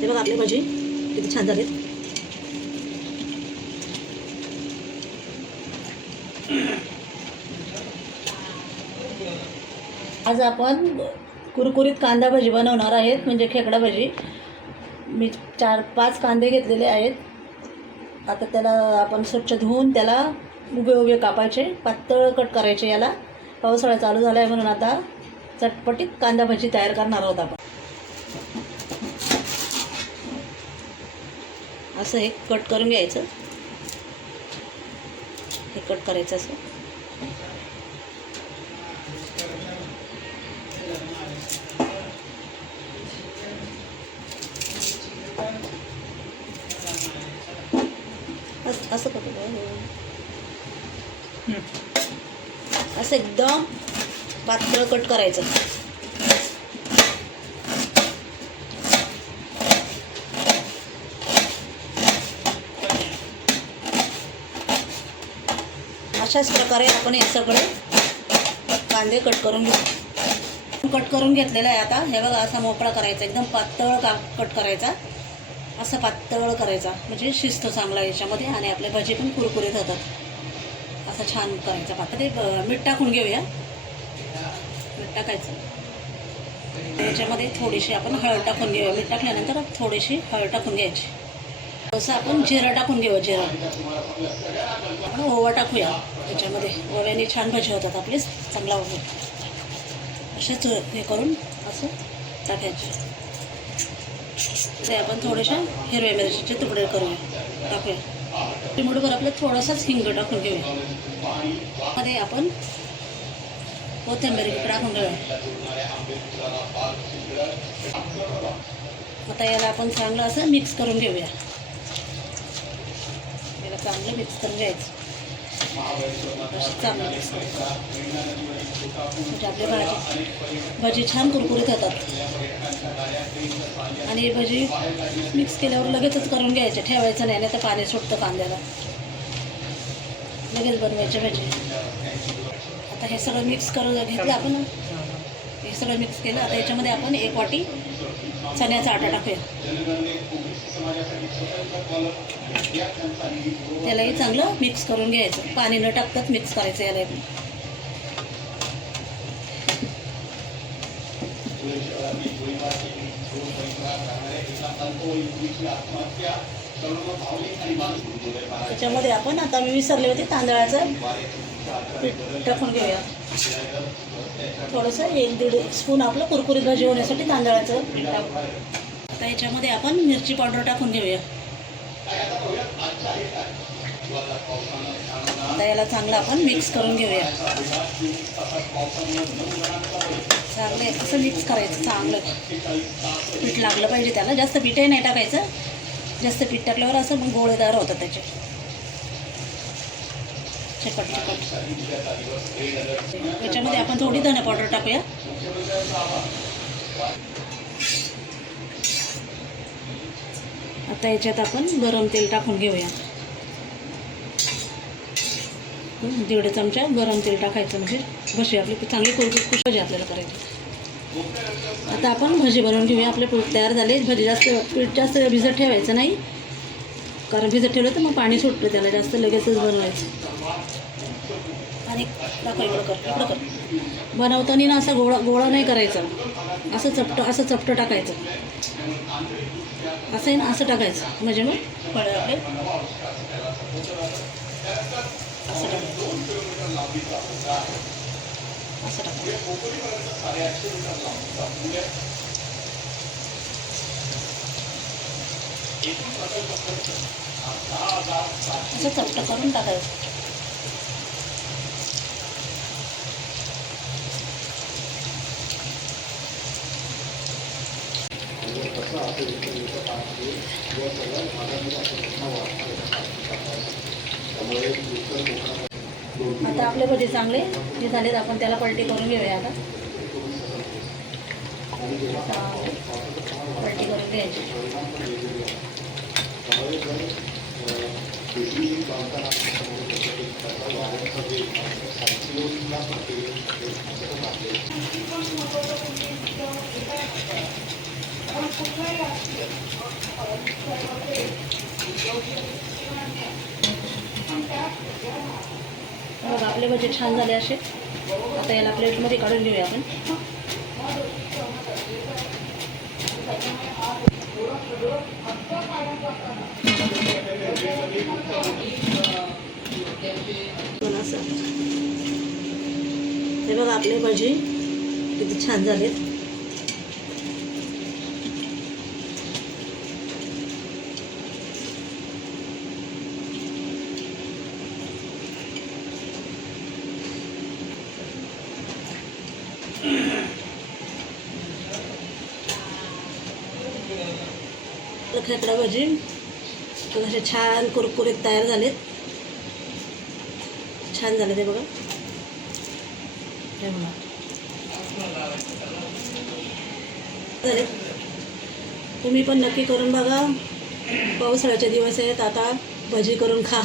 हे बघा आपली भाजी किती छान झाली. आज आपण कुरकुरीत कांदा भजी बनवणार आहेत, म्हणजे खेकडा भजी. मी 4-5 कांदे घेतलेले आहेत. आता त्याला आपण स्वच्छ धुवून त्याला उभे उभे कापायचे, पातळ कट करायचे. याला पावसाळा चालू झाला आहे म्हणून आता चटपटीत कांदा भजी तयार करणार आहोत आपण. असं हे कट करून घ्यायचं, हे कट करायचं असं. असं करतो असं एकदम पातळ कट करायचं. अशाच प्रकारे आपण हे सगळे कांदे कट करून घेऊ. कट करून घेतलेला आहे. आता हे बघा असा मोकळा करायचा, एकदम पातळ कट करायचा. असं पातळ करायचा म्हणजे शिजतो चांगला याच्यामध्ये आणि आपले भजी पण कुरकुरीत होतात. असं छान करायचं पातळ. ते मीठ टाकून घेऊया. मीठ टाकायचं, याच्यामध्ये थोडीशी आपण हळद टाकून घेऊया. मीठ टाकल्यानंतर थोडीशी हळद टाकून घ्यायची. असं आपण जिरं टाकून घेऊया. जिरं आपण ओवा टाकूया याच्यामध्ये. ओव्याने छान भजी होतात आपले, चांगला ओवा. असेच हे करून असं टाकायचे. ते आपण थोडेशा हिरव्या मिरचीचे तुकडे करूया, टाकूया. चिमूटभर आपलं थोडासाच हिंग टाकून घेऊया. मध्ये आपण कोथिंबीर टाकून घेऊया. आता याला आपण चांगलं असं मिक्स करून घेऊया. याला चांगलं मिक्स करून घ्यायचं. चांगलं मिक्स करायचं म्हणजे आपली भाजी छान कुरकुरीत होतात. आणि ही भजी मिक्स केल्यावर लगेचच करून घ्यायचे, ठेवायचं नाही, नाही तर पाणी सुटतं कांद्याला. लगेच बनवायचे भजी. आता हे सगळं मिक्स करून घेतलं आपण. हे सगळं मिक्स केलं. आता याच्यामध्ये आपण 1 वाटी चण्याचा आटा टाकूया. त्यालाही चांगलं मिक्स करून घ्यायचं. पाणी न टाकताच मिक्स करायचं याला. त्याच्यामध्ये आपण आता मी विसरले होते तांदळाचं पीठ टाकून घेऊया. थोडंसं 1-1.5 स्पून आपलं कुरकुरीत भाजी होण्यासाठी तांदळाचं पीठ टाकू. आता याच्यामध्ये आपण मिरची पावडर टाकून घेऊया. आता याला चांगलं आपण मिक्स करून घेऊया. चांगलं असं मिक्स करायचं. चांगलं पीठ लागलं पाहिजे त्याला. जास्त पीठही नाही टाकायचं. जास्त पीठ टाकल्यावर असं मग गोळेदार होतं त्याचे, चिकट चिकट. याच्यामध्ये आपण थोडी धने पावडर टाकूया. आता याच्यात आपण गरम तेल टाकून घेऊया. 1.5 चमचा गरम तेल टाकायचं म्हणजे भजी आपली चांगली कुरकुरीत भजी आपल्याला करायची. आता आपण भजी बनवून घेऊया. आपले पीठ तयार झाले. भजी पीठ जास्त भिजत ठेवायचं नाही, कारण भिजत ठेवलं तर मग पाणी सुटतं त्याला जास्त. लगेचच बनवायचं. आणि दाखव, इकडं कर. बनवताना ना असं गोळा नाही करायचा. असं चपटं टाकायचं. असं आहे ना, असं टाकायचं म्हणजे मग पडे आपले. असं टाकायचं. असं टाकायचं. असं चपटं करून टाकायचं. आता आपले भजी चांगले हे झालेत. आपण त्याला पलटी करून घेऊया. आता पलटी करून घ्यायची. बघा आपले भजे छान झाले असे. आता याला प्लेटमध्ये काढून घेऊया आपण. हे बघा आपले भजे किती छान झालेत. खेकडा भजी तर असे छान कुरकुरीत तयार झालेत. छान झाले ते बघा. हे बघा झाले. तुम्ही पण नक्की करून बघा. पावसाळ्याचे दिवस आहेत आता. भजी करून खा.